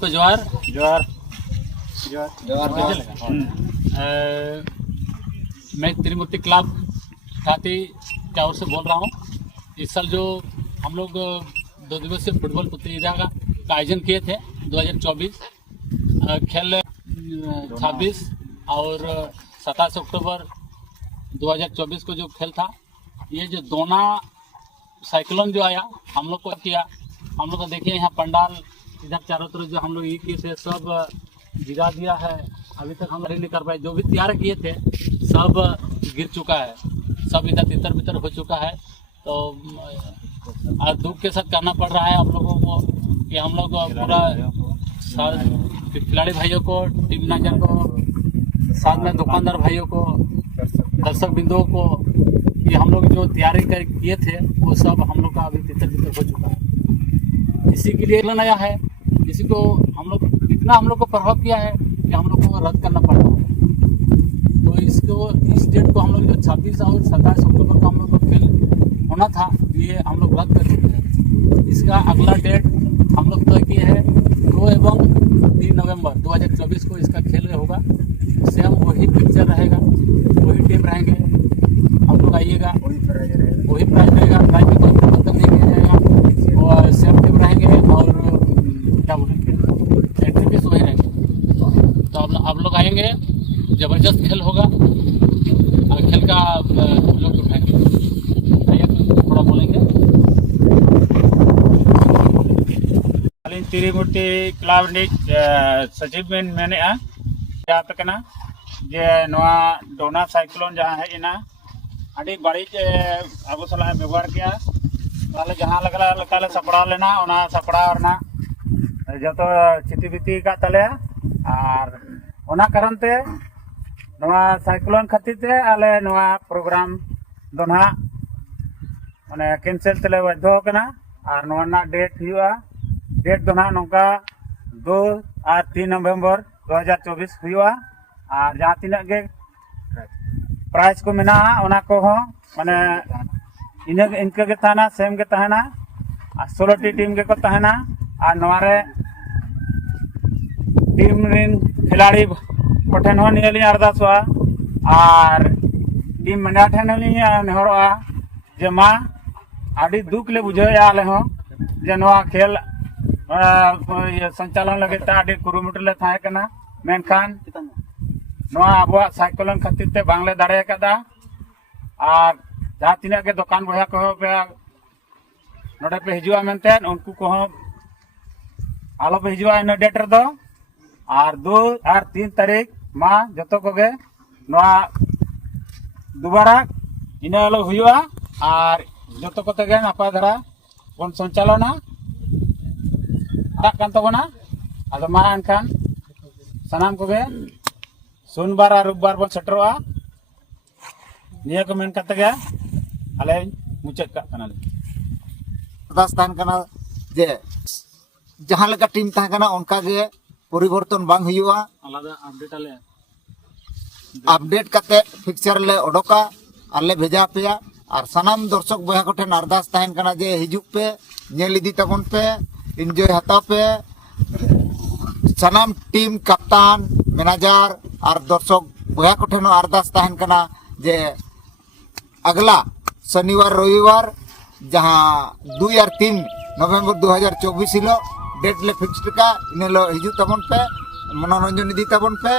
को जोहार जोहार जोहार मैं त्रिमूर्ति क्लब खाती टावर से बोल रहा हूँ। इस साल जो हम लोग 2 दिवसीय फुटबॉल प्रतियोगिता का आयोजन किए थे 2024 खेल 26 और 27 अक्टूबर 2024 को जो खेल था, ये जो दोना साइक्लोन जो आया हम लोग को किया, हम लोग को देखिए यहाँ पंडाल इधर चारों तरफ जो हम लोग ये से सब गिरा दिया है। अभी तक हम नहीं कर पाए, जो भी तैयार किए थे सब गिर चुका है, सब इधर तितर बितर हो चुका है। तो आज दुख के साथ करना पड़ रहा है हम लोगों को कि हम लोग पूरा खिलाड़ी भाइयों को, टीम मैनेजर को, साथ में दुकानदार भाइयों को, दर्शक बिंदुओं को, कि हम लोग जो तैयारी किए थे वो सब हम लोग का अभी तितर बितर हो चुका है। इसी के लिए नया है, इसी को हम लोग इतना हम लोग को प्रभाव किया है कि हम लोग को रद्द करना पड़ रहा है। तो इसको इस डेट को हम लोग जो 26 और 27 अक्टूबर को हम लोग को खेल होना था, ये हम लोग रद्द कर चुके हैं। इसका अगला डेट हम लोग तय किए हैं 2 एवं 3 नवंबर 2024 को इसका खेल होगा। सेम वही पिक्चर रहेगा, वही टीम रहेंगे, हम लोग आइएगा, वही प्राइज रहेगा, प्राइज में कोई परिवर्तन नहीं किया जाएगा और सेम टीम रहेंगे और क्या बोलेंगे एंट्री फीस वही रहेंगे। तो आप लोग आएंगे, जबरदस्त खेल होगा और खेल का लोग उठाएंगे। थोड़ा बोलेंगे। त्रिमूर्ति क्लब सचिव में मेने जे नवा डोना साइक्लोन जहाँ है इना अभी बड़ी अब सलाह व्यवहार किया ताले जहाँ लगा सपड़ा लेना ओना सपड़ा ना जो तो चिति बिती का तले और ओना कारण ते नवा साइक्लोन खातिर ते आले नवा प्रोग्राम दो ना माने कैंसिल तले बाध्य कना और नवा ना डेट दो ना नौका 2 और 3 नवंबर 2024 हुआ। और जहाँ तीना के प्राइज को मेना ओना को हो माने इनके के तहना सेम के तहना और 16 टी टीम के को तहना और नवारे टीम रिन खिलाड़ी पठन हो नियली अरदासवा और टीम मंडा ठन नेहरोआ जे मा आड़ी दुख ले बुझे आले हो जे नवा खेल संचालन लगे आड़ी कुरुमुटु ले थाहे कना मेनखान नवा आबुआ साइक्लोन खातिर ते बांगले दाड़े कदा और जहाँ तीना के दुकान बया को पे नोडे पे हिजुआ मेनते उनको को आलो पे हिजुआ इन डेट रे दो और 2 और 3 तारीख मा जतो को गे नवा दुबारा इना लो हुआ और जतो को ते नापा धरा बन संचालना कान तबना आदो मा अनखान सनाम को गे सोमवार और रविवार बन सेटरोआ निया को मेन करते गया अले मुचाद का कनाले दास्तान कना जे जहां लगा टीम ता कना उनका गे परिवर्तन बांग हुआ आलादा अपडेट करते पिक्चर ले ओडोका आले भेजा पेया और सनाम दर्शक बया को ठेन अरदास ताहन कना जे हिजुक पे नेल इदी तबन पे एंजॉय हता पे सनाम टीम कप्तान मैनेजर और दर्शक बया को ठेन अरदास ताहन कना जे अगला शनिवार रविवार जहाँ 2 और 3 नवंबर 2024 हिलो डेट ले फिक्स का इन हिजू तबन पे मनोरंजन इदी तबन पे